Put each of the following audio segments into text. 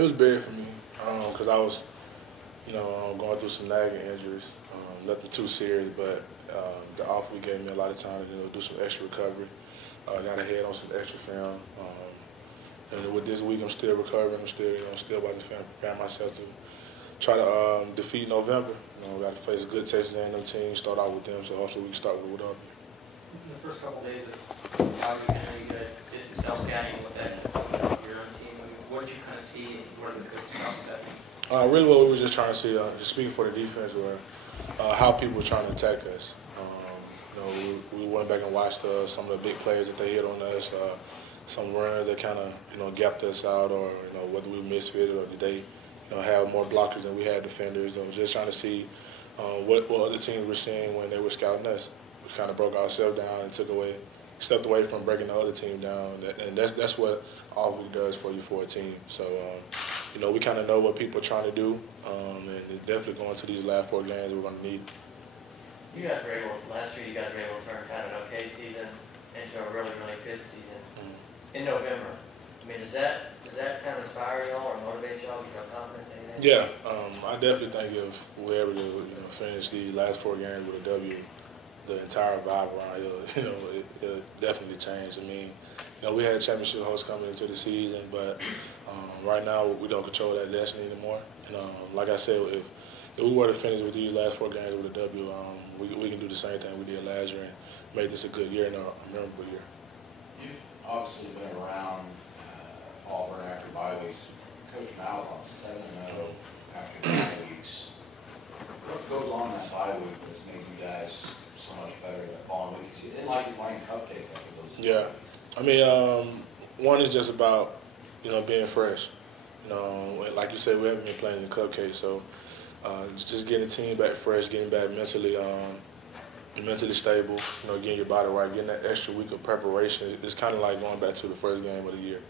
It was big for me because I was, going through some nagging injuries. Nothing too serious, but the off week gave me a lot of time to do some extra recovery. Got ahead on some extra film. And with this week, I'm still recovering. I'm still about to prepare myself to try to defeat November. Got to face a good Texas A&M team, start out with them, so hopefully we can start with Auburn. In the first couple of days of Auburn, I know you guys did some self-scouting with that your own team. What did you kind of see, and what did the coaches talk about? Really what we were just trying to see, just speaking for the defense, were how people were trying to attack us. We went back and watched some of the big plays that they hit on us, some runs that kind of, gapped us out, or, whether we misfitted or did they, have more blockers than we had defenders. I was just trying to see what other teams were seeing when they were scouting us. We kind of broke ourselves down and stepped away from breaking the other team down, and that's what Auburn does for you for a team. So, we kind of know what people are trying to do, and definitely going to these last 4 games we're going to need. You guys were able, last year you guys were able to turn kind of an okay season into a really, really good season in November. I mean, does that kind of inspire y'all or motivate y'all, give y'all confidence in anything? Yeah, I definitely think if we're able to finish these last 4 games with a W, the entire vibe around here, it'll definitely change. I mean, we had championship hopes coming into the season, but right now we don't control that destiny anymore. Like I said, if we were to finish with these last 4 games with a W, we can do the same thing we did last year and make this a good year and a memorable year. You've obviously been around Auburn after bye weeks. Coach Mal's on 7-0 after bye weeks. What goes on in that bye week that's made you guys so much better the following week? You didn't like you playing cupcakes after those weeks. I mean, one is just about, being fresh. Like you said, we haven't been playing in cupcakes, so just getting the team back fresh, getting back mentally stable, getting your body right, getting that extra week of preparation. It's kind of like going back to the first game of the year,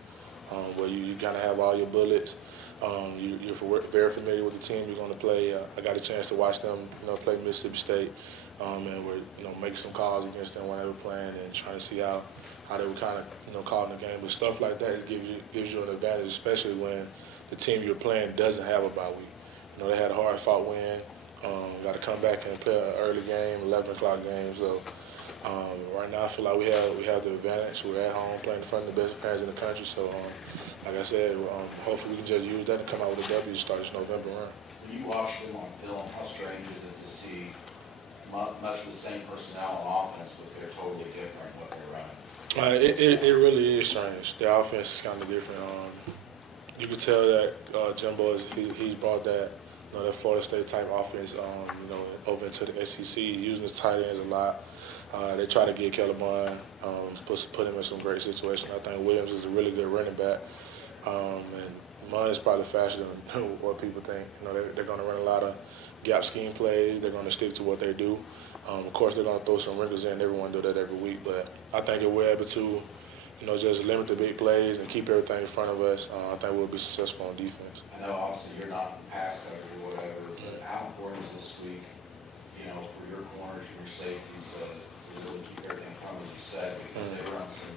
where you kind of have all your bullets. You're very familiar with the team you're going to play. I got a chance to watch them, play Mississippi State, and we're, making some calls against them when they were playing and trying to see how they were kind of, calling the game. But stuff like that gives you an advantage, especially when the team you're playing doesn't have a bye week. They had a hard-fought win. Got to come back and play an early game, 11 o'clock game. So right now I feel like we have the advantage. We're at home playing in front of the best fans in the country. So like I said, hopefully we can just use that and come out with a W to start this November run. When you watch them on film, how strange is it to see much the same personnel on offense, but they're totally different what they're running? It really is strange. The offense is kind of different. You can tell that Jimbo he's brought that that Florida State type offense over into the SEC, using his tight ends a lot. They try to get Kellerman, put him in some great situations. I think Williams is a really good running back, and Munn is probably faster than what people think. They're going to run a lot of gap scheme plays. They're going to stick to what they do. Of course, they're going to throw some wrinkles in. Everyone do that every week, but I think if we're able to, just limit the big plays and keep everything in front of us, I think we'll be successful on defense. I know obviously you're not pass coverage or whatever, but how important is this week, for your corners, your safeties, to really keep everything in front of, as you said, because they run some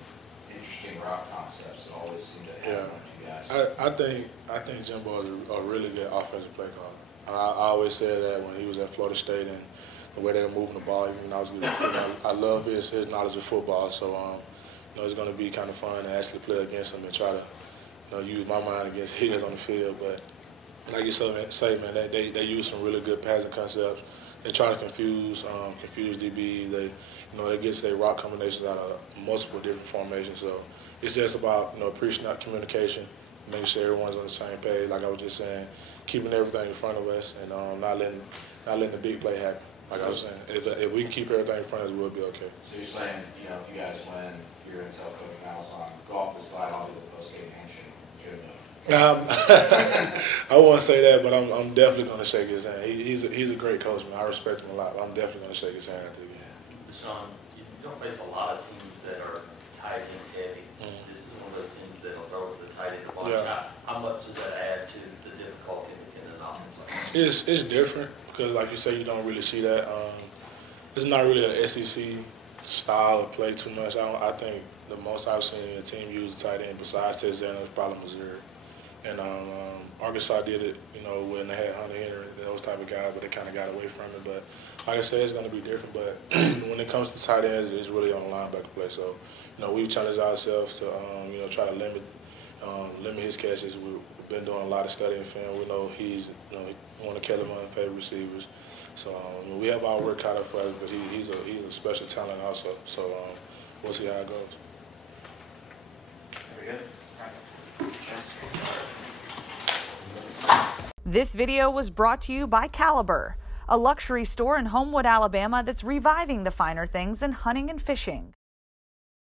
interesting route concepts that always seem to have one to you guys. I think Jimbo is a really good offensive play caller. I always said that when he was at Florida State and the way they were moving the ball, even when I was with I love his knowledge of football. So it's going to be kind of fun to actually play against him and try to use my mind against his on the field. But like you say, man, they use some really good passing concepts. They try to confuse DBs. They get their route combinations out of multiple different formations. So it's just about appreciating that communication, making sure everyone's on the same page. Like I was just saying, keeping everything in front of us and not letting the big play happen. Like I was saying, if we can keep everything in front of us, we'll be okay. So you're saying, if you guys win, you're going to tell Coach Malzahn, go off the side, I'll do the post-game handshake. I won't say that, but I'm definitely going to shake his hand. He's a great coach, man. I respect him a lot. I'm definitely going to shake his hand after the game. DeShaun, you don't face a lot of teams that are tight end heavy. This is one of those teams that will throw with the tight end bunch. Yeah. How much does that add to the difficulty in an offense like that? It's different because, like you say, you don't really see that. It's not really an SEC style of play too much. I think the most I've seen a team use a tight end besides Texas A&M is probably Missouri. And Arkansas did it, when they had Hunter Henry, those type of guys, but they kind of got away from it. But like I said, it's going to be different. But when it comes to tight ends, it's really on the linebacker play. So, we challenge ourselves to, try to limit his catches. We've been doing a lot of studying film. We know he's, one of Kelly Mann's favorite receivers. So we have our work cut out for us because he's a special talent also. So we'll see how it goes. Very good. This video was brought to you by Caliber, a luxury store in Homewood, Alabama that's reviving the finer things in hunting and fishing.